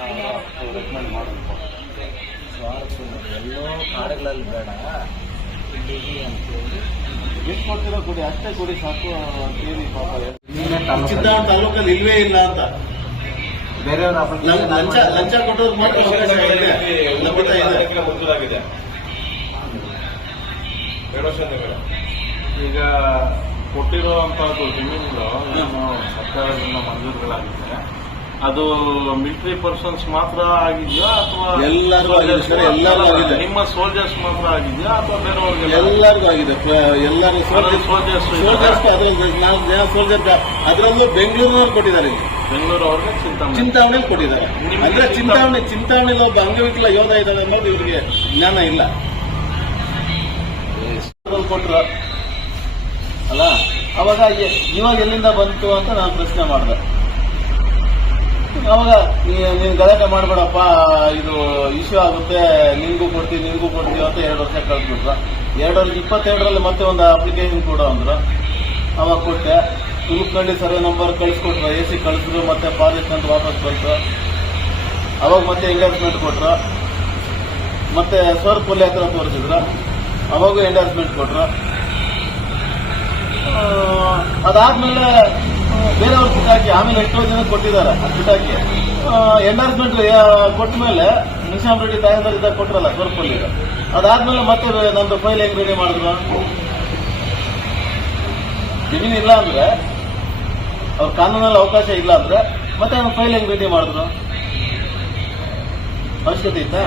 ನಾವು ರೆಕಮೆಂಡ್ ಮಾಡೋದು ಸ್ವಾರ್ಥ ಎಲ್ಲೋ ಕಾಡುಗಳಲ್ಲಿ ಬೇಡ ಅಂತ ಅಂತೇಳಿ ಎಷ್ಟು ಕೊಡ್ತೀರೋ ಕೊಡಿ ಅಷ್ಟೇ ಕೊಡಿ ಸಾಕು ಅಂತೇಳಿ ಪಾಪ ನೀನೇ ತಾಲೂಕಲ್ಲಿ- ಇಲ್ವೇ ಇಲ್ಲ ಅಂತ ಬೇರೆಯವ್ರ ಲಂಚ ಲಂಚ ಕೊಟ್ಟೋದು ಮಾತ್ರ ಎರಡು ಈಗ ಕೊಟ್ಟಿರೋ ಅಂತ ಜಮೀನು ಸರ್ಕಾರದಿಂದ ಮಂಜೂರುಗಳಾಗಿದೆ ಅದು ಮಿಲಿಟರಿ ಪರ್ಸನ್ಸ್ ಮಾತ್ರ ಆಗಿದೆಯಾ ಅಥವಾ ಎಲ್ಲರಿಗೂ ಆಗಿದೆ ಸರ್, ಎಲ್ಲರಿಗೂ ಆಗಿದೆ. ನಿಮ್ಮ ಸೋಲ್ಜರ್ಸ್ ಮಾತ್ರ ಆಗಿದೆಯಾ ಅಥವಾ ಬೇರೆಯವ್ರಿಗೆ ಎಲ್ಲರಿಗೂ ಆಗಿದೆ. ಎಲ್ಲರಿಗೂ ಎಲ್ಲರೂ ಸೋಲ್ಜರ್ಸ್ ಸೋಲ್ಜರ್ಸ್ ಅದ್ರಲ್ಲಿ ನಾಲ್ಕು ಜನ ಸೋಲ್ಜರ್ ಅದರಲ್ಲೂ ಬೆಂಗಳೂರಿನವ್ರು ಕೊಟ್ಟಿದ್ದಾರೆ ಬೆಂಗಳೂರು ಅವ್ರಿಗೆ ಚಿಂತಾಮಣಿ. ಚಿಂತಾವಣೆಯಲ್ಲಿ ಕೊಟ್ಟಿದ್ದಾರೆ. ಅಂದ್ರೆ ಚಿಂತಾವಣಿ ಚಿಂತಾವಣೆಯಲ್ಲಿ ಒಬ್ಬ ಅಂಗವಿಕಲ ಯೋಧ ಇದ್ದಾರೆ ಅನ್ನೋದು ಇವರಿಗೆ ಜ್ಞಾನ ಇಲ್ಲ. ಕೊಟ್ರ ಅಲ್ಲ? ಅವಾಗ ಇವಾಗ ಎಲ್ಲಿಂದ ಬಂತು ಅಂತ ನಾನು ಪ್ರಶ್ನೆ ಮಾಡಿದೆ. ಅವಾಗ ನೀನು ಗಲಾಟೆ ಮಾಡಬೇಡಪ್ಪ, ಇದು ಇಶ್ಯೂ ಆಗುತ್ತೆ, ನಿನ್ಗೂ ಕೊಡ್ತೀವಿ ನಿನ್ಗೂ ಕೊಡ್ತೀವಿ ಅಂತ ಎರಡು ವರ್ಷ ಕಳ್ದ್ಬಿಟ್ರು. ಎರಡು ವರ್ಷ ಇಪ್ಪತ್ತೆರಡರಲ್ಲಿ ಮತ್ತೆ ಒಂದು ಅಪ್ಲಿಕೇಶನ್ ಕೊಡು ಅಂದ್ರ. ಅವಾಗ ಕೊಟ್ಟೆ. ತುಳುಕಳ್ಳಿ ಸರ್ವೆ ನಂಬರ್ ಕಳಿಸ್ಕೊಟ್ರು ಎ ಸಿ ಕಳಿಸಿದ್ರು, ಮತ್ತೆ ಪಾಲಿಸ್ ಅಂತ ವಾಪಸ್ ಬಂತು. ಅವಾಗ ಮತ್ತೆ ಎಂಗೇಜ್ಮೆಂಟ್ ಕೊಟ್ರು. ಮತ್ತೆ ಸರ್ ಪೊಲೆ ಹತ್ರ ತೋರಿಸಿದ್ರು. ಅವಾಗೂ ಎಂಗೇಜ್ಮೆಂಟ್ ಕೊಟ್ರು. ಅದಾದ್ಮೇಲೆ ಬೇರೆಯವ್ರು ಬಿಟ್ಟಾಕಿ ಆಮೇಲೆ ಎಷ್ಟೋ ಜನ ಕೊಟ್ಟಿದ್ದಾರೆ ಬಿಟ್ಟಾಕಿ ಎಂಡಾರ್ಸ್ಮೆಂಟ್ ಕೊಟ್ಟ ಮೇಲೆ ನಿಶಾಮ್ ರೆಡ್ಡಿ ತಹಸೀಲ್ದಾರ್ ಇದ್ದಾಗ ಕೊಟ್ಟರಲ್ಲ ಸ್ವರ್ಪಲ್ಲಿ ಅದಾದ್ಮೇಲೆ ಮತ್ತೆ ನಮ್ದು ಫೈಲ್ ಹೆಂಗ್ ರೆಡಿ ಮಾಡಿದ್ರು? ಜಮೀನು ಇಲ್ಲ ಅಂದ್ರೆ, ಅವ್ರ ಕಾನೂನಲ್ಲಿ ಅವಕಾಶ ಇಲ್ಲ ಅಂದ್ರೆ ಮತ್ತೆ ಅವ್ನು ಫೈಲ್ ಹೆಂಗ್ ರೆಡಿ ಮಾಡಿದ್ರು? ಅವಶ್ಯಕತೆ ಇತ್ತಾ?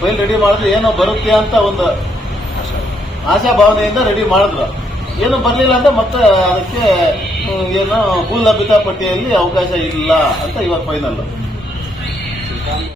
ಫೈಲ್ ರೆಡಿ ಮಾಡಿದ್ರೆ ಏನೋ ಬರುತ್ತೆ ಅಂತ ಒಂದು ಆಶಾ ಭಾವನೆಯಿಂದ ರೆಡಿ ಮಾಡಿದ್ರು. ಏನು ಬರಲಿಲ್ಲ ಅಂದ್ರೆ ಮತ್ತೆ ಅದಕ್ಕೆ ಏನು ಭೂ ಲಭ್ಯತಾ ಪಟ್ಟಿಯಲ್ಲಿ ಅವಕಾಶ ಇಲ್ಲ ಅಂತ ಇವಾಗ ಫೈನಲ್